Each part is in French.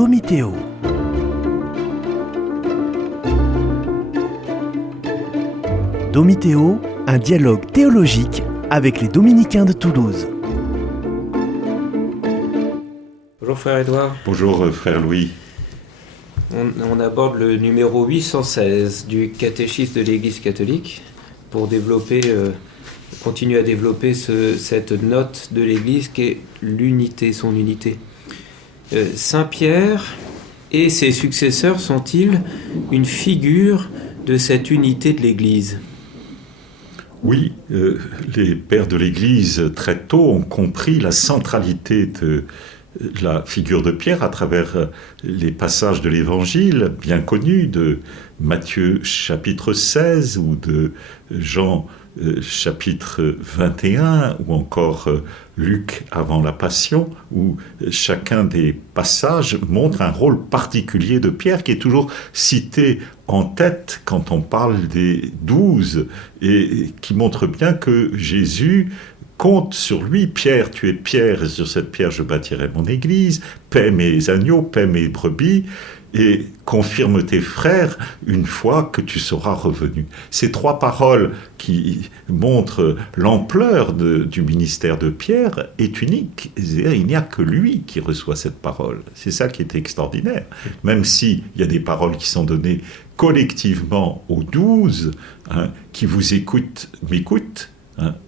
Domitéo. Domitéo, un dialogue théologique avec les dominicains de Toulouse. Bonjour frère Édouard. Bonjour frère Louis. On aborde le numéro 816 du catéchisme de l'Église catholique pour continuer à développer cette note de l'Église qui est l'unité, son unité. Saint Pierre et ses successeurs sont-ils une figure de cette unité de l'Église ? Oui, les pères de l'Église très tôt ont compris la centralité de la figure de Pierre à travers les passages de l'Évangile bien connus de Matthieu chapitre 16 ou de Jean chapitre 21 ou encore Luc avant la Passion, où chacun des passages montre un rôle particulier de Pierre qui est toujours cité en tête quand on parle des 12 et qui montre bien que Jésus compte sur lui. Pierre, tu es Pierre, et sur cette pierre je bâtirai mon église, paie mes agneaux, paie mes brebis, et confirme tes frères une fois que tu seras revenu. Ces trois paroles qui montrent l'ampleur du ministère de Pierre est unique. Il n'y a que lui qui reçoit cette parole. C'est ça qui est extraordinaire. Même s'il y a des paroles qui sont données collectivement aux 12, qui vous écoutent, m'écoutent,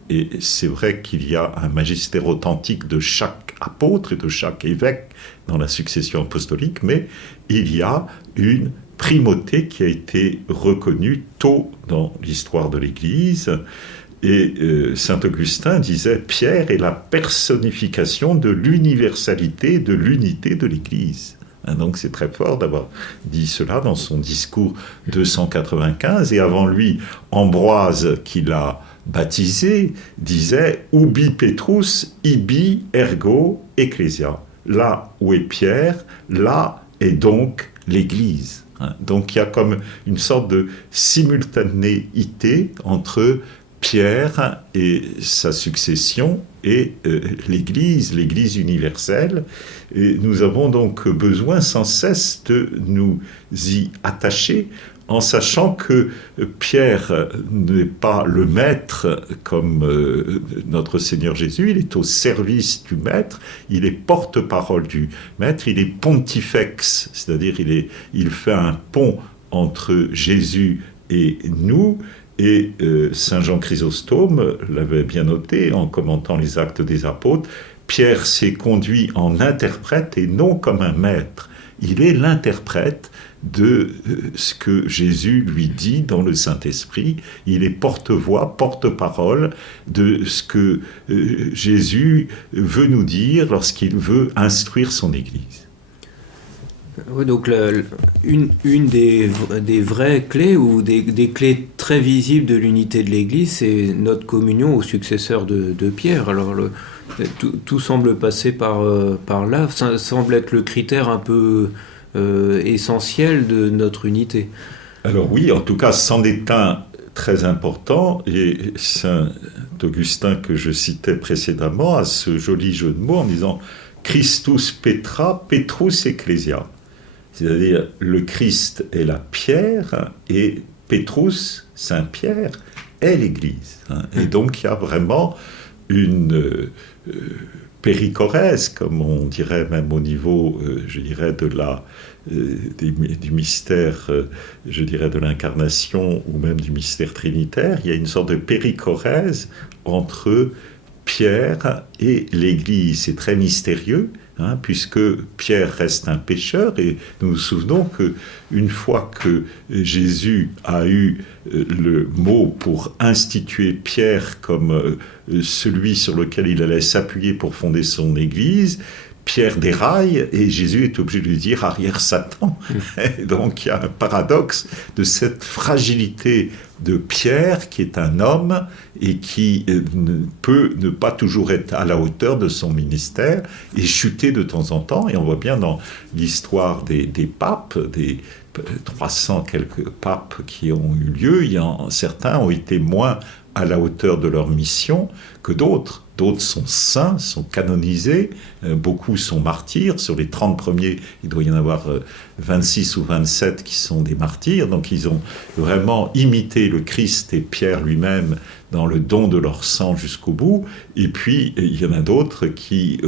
et c'est vrai qu'il y a un magistère authentique de chaque apôtre et de chaque évêque dans la succession apostolique, mais il y a une primauté qui a été reconnue tôt dans l'histoire de l'Église. Et saint Augustin disait « Pierre est la personnification de l'universalité, de l'unité de l'Église ». Donc c'est très fort d'avoir dit cela dans son discours 295. Et avant lui, Ambroise, qui l'a baptisé, disait « Ubi Petrus, ibi ergo ecclesia ». Là où est Pierre, là est donc l'Église. Donc il y a comme une sorte de simultanéité entre Pierre et sa succession et l'Église universelle. Et nous avons donc besoin sans cesse de nous y attacher, en sachant que Pierre n'est pas le maître comme notre Seigneur Jésus, il est au service du maître, il est porte-parole du maître, il est pontifex, c'est-à-dire il fait un pont entre Jésus et nous. Et saint Jean Chrysostome l'avait bien noté en commentant les Actes des Apôtres, Pierre s'est conduit en interprète et non comme un maître. Il est l'interprète de ce que Jésus lui dit dans le Saint-Esprit. Il est porte-voix, porte-parole de ce que Jésus veut nous dire lorsqu'il veut instruire son Église. Oui, donc une des vraies clés ou des clés très visibles de l'unité de l'Église, c'est notre communion aux successeurs de Pierre. Alors tout semble passer par là, ça semble être le critère un peu essentiel de notre unité. Alors oui, en tout cas, c'en est un très important, et saint Augustin que je citais précédemment a ce joli jeu de mots en disant « Christus Petra, Petrus Ecclesia ». C'est-à-dire le Christ est la pierre et Pétrus, Saint-Pierre, est l'Église. Et donc il y a vraiment une périchorèse, comme on dirait même au niveau, je dirais, du mystère, je dirais, de l'incarnation ou même du mystère trinitaire. Il y a une sorte de périchorèse entre Pierre et l'Église. C'est très mystérieux, puisque Pierre reste un pécheur, et nous nous souvenons qu'une fois que Jésus a eu le mot pour instituer Pierre comme celui sur lequel il allait s'appuyer pour fonder son Église, Pierre déraille et Jésus est obligé de lui dire « arrière Satan ». Donc il y a un paradoxe de cette fragilité de Pierre qui est un homme et qui peut ne pas toujours être à la hauteur de son ministère et chuter de temps en temps. Et on voit bien dans l'histoire des papes, des 300 quelques papes qui ont eu lieu, certains ont été moins à la hauteur de leur mission que d'autres. D'autres sont saints, sont canonisés, beaucoup sont martyrs. Sur les 30 premiers, il doit y en avoir 26 ou 27 qui sont des martyrs. Donc ils ont vraiment imité le Christ et Pierre lui-même dans le don de leur sang jusqu'au bout. Et puis il y en a d'autres qui,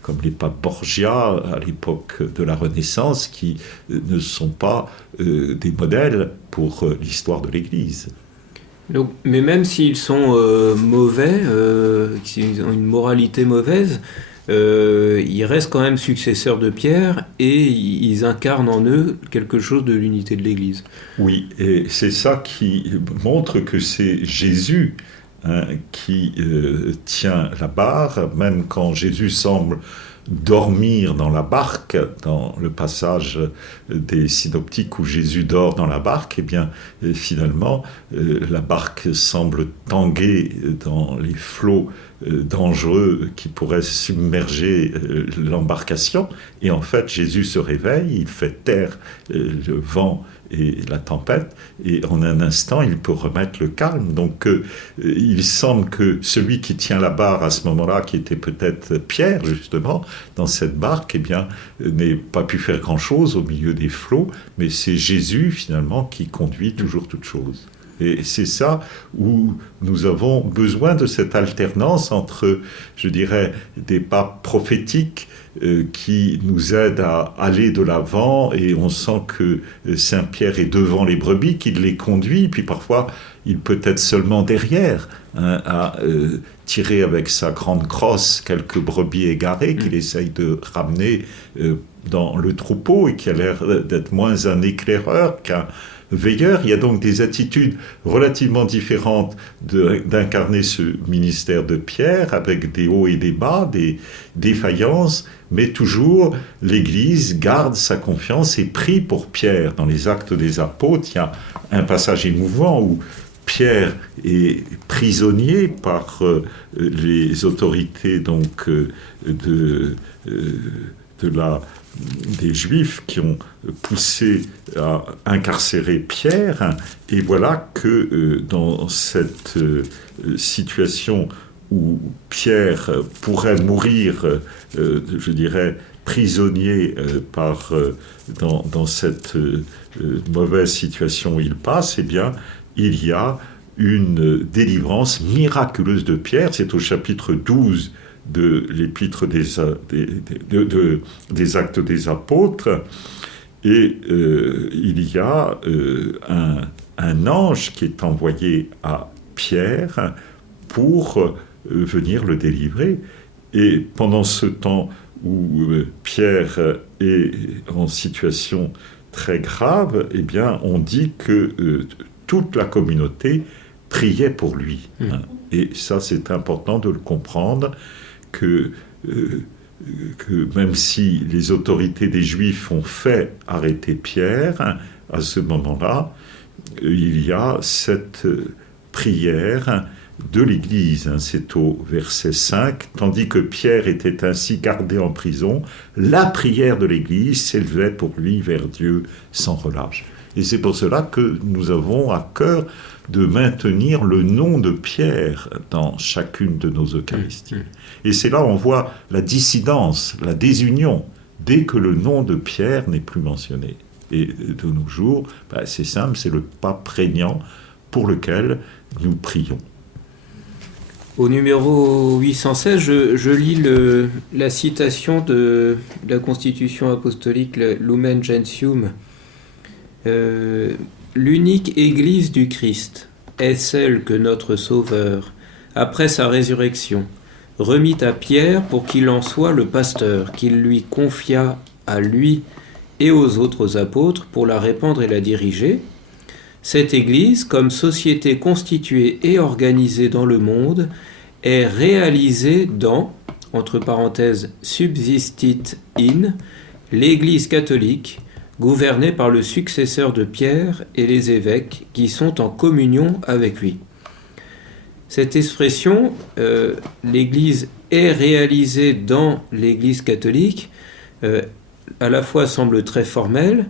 comme les papes Borgia à l'époque de la Renaissance, qui ne sont pas des modèles pour l'histoire de l'Église. Donc, mais même s'ils sont mauvais, s'ils ont une moralité mauvaise, ils restent quand même successeurs de Pierre et ils incarnent en eux quelque chose de l'unité de l'Église. Oui, et c'est ça qui montre que c'est Jésus qui tient la barre, même quand Jésus semble dormir dans la barque, dans le passage des synoptiques où Jésus dort dans la barque, eh bien, finalement, la barque semble tanguer dans les flots dangereux qui pourraient submerger l'embarcation. Et en fait, Jésus se réveille, il fait taire le vent et la tempête, et en un instant, il peut remettre le calme. Donc, il semble que celui qui tient la barre à ce moment-là, qui était peut-être Pierre, justement, dans cette barque, eh bien, n'ait pas pu faire grand-chose au milieu des flots, mais c'est Jésus, finalement, qui conduit toujours toutes choses. Et c'est ça où nous avons besoin de cette alternance entre, je dirais, des pas prophétiques qui nous aident à aller de l'avant, et on sent que Saint Pierre est devant les brebis, qu'il les conduit, puis parfois il peut être seulement derrière, à tirer avec sa grande crosse quelques brebis égarées qu'il essaye de ramener dans le troupeau, et qui a l'air d'être moins un éclaireur qu'un veilleur. Il y a donc des attitudes relativement différentes d'incarner ce ministère de Pierre, avec des hauts et des bas, des défaillances, mais toujours l'Église garde sa confiance et prie pour Pierre. Dans les Actes des Apôtres, il y a un passage émouvant où Pierre est prisonnier par les autorités donc des Juifs qui ont poussé à incarcérer Pierre. Et voilà que dans cette situation où Pierre pourrait mourir, je dirais, prisonnier dans cette mauvaise situation où il passe, eh bien, il y a une délivrance miraculeuse de Pierre. C'est au chapitre 12 de l'épître des Actes des Apôtres, et il y a un ange qui est envoyé à Pierre pour venir le délivrer. Et pendant ce temps où Pierre est en situation très grave, eh bien, on dit que toute la communauté priait pour lui. Et ça, c'est important de le comprendre, que même si les autorités des Juifs ont fait arrêter Pierre, à ce moment-là, il y a cette prière de l'Église. C'est au verset 5. Tandis que Pierre était ainsi gardé en prison, la prière de l'Église s'élevait pour lui vers Dieu sans relâche. Et c'est pour cela que nous avons à cœur de maintenir le nom de Pierre dans chacune de nos Eucharisties. Et c'est là où on voit la dissidence, la désunion, dès que le nom de Pierre n'est plus mentionné. Et de nos jours, c'est simple, c'est le pape prégnant pour lequel nous prions. Au numéro 816, je lis la citation de la Constitution apostolique Lumen Gentium. L'unique Église du Christ est celle que notre Sauveur, après sa résurrection, remit à Pierre pour qu'il en soit le pasteur, qu'il lui confia à lui et aux autres apôtres pour la répandre et la diriger. Cette Église, comme société constituée et organisée dans le monde, est réalisée dans, entre parenthèses, subsistit in, l'Église catholique, gouvernée par le successeur de Pierre et les évêques qui sont en communion avec lui. Cette expression, l'Église est réalisée dans l'Église catholique, à la fois semble très formelle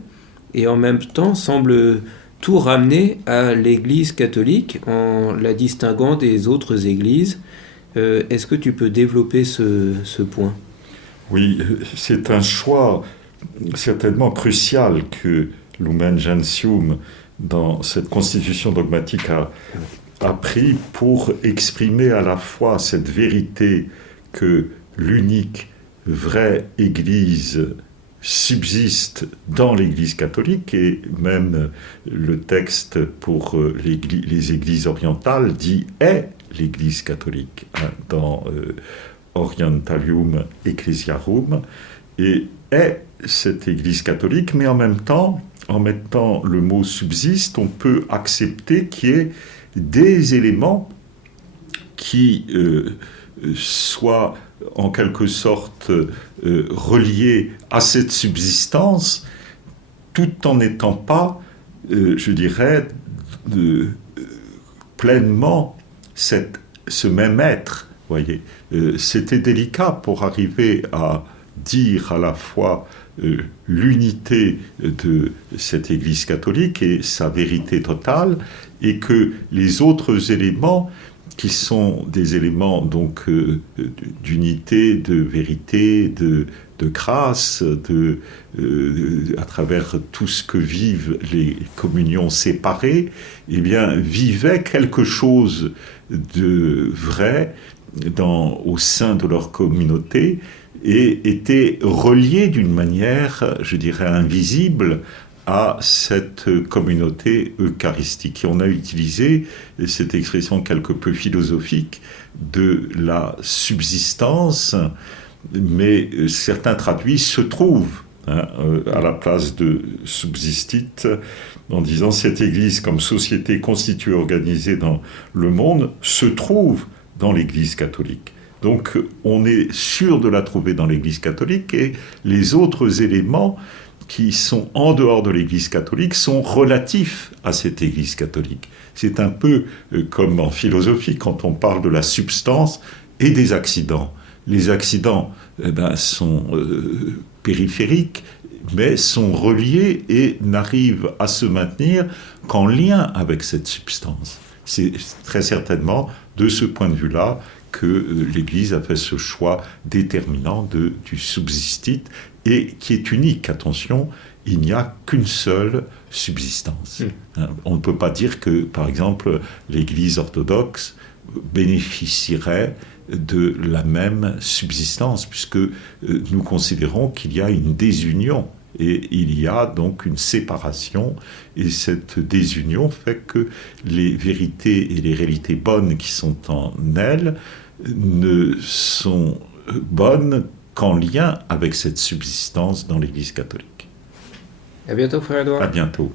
et en même temps semble tout ramener à l'Église catholique en la distinguant des autres églises. Est-ce que tu peux développer ce point ? Oui, c'est un choix certainement crucial que Lumen Gentium, dans cette constitution dogmatique, a pris pour exprimer à la fois cette vérité que l'unique vraie Église subsiste dans l'Église catholique, et même le texte pour les Églises orientales dit « est l'Église catholique » dans Orientalium Ecclesiarum, et est cette Église catholique, mais en même temps, en mettant le mot « subsiste », on peut accepter qu'il y ait des éléments qui soient en quelque sorte reliés à cette subsistance, tout en n'étant pas, je dirais, pleinement ce même être. Voyez, c'était délicat pour arriver à dire à la fois l'unité de cette Église catholique et sa vérité totale, et que les autres éléments, qui sont des éléments donc d'unité, de vérité, de grâce, à travers tout ce que vivent les communions séparées, eh bien, vivaient quelque chose de vrai au sein de leur communauté, et étaient reliés d'une manière, je dirais, invisible à cette communauté eucharistique. Et on a utilisé cette expression quelque peu philosophique de la subsistance, mais certains traduisent « se trouve » à la place de « subsistit », en disant « cette Église comme société constituée, organisée dans le monde, se trouve dans l'Église catholique ». Donc on est sûr de la trouver dans l'Église catholique, et les autres éléments qui sont en dehors de l'Église catholique sont relatifs à cette Église catholique. C'est un peu comme en philosophie, quand on parle de la substance et des accidents. Les accidents sont périphériques, mais sont reliés et n'arrivent à se maintenir qu'en lien avec cette substance. C'est très certainement de ce point de vue-là que l'Église a fait ce choix déterminant du subsistit, et qui est unique. Attention, il n'y a qu'une seule subsistance. On ne peut pas dire que, par exemple, l'Église orthodoxe bénéficierait de la même subsistance, puisque nous considérons qu'il y a une désunion, et il y a donc une séparation, et cette désunion fait que les vérités et les réalités bonnes qui sont en elle ne sont bonnes qu'en lien avec cette subsistance dans l'Église catholique. À bientôt, frère Edouard. À bientôt.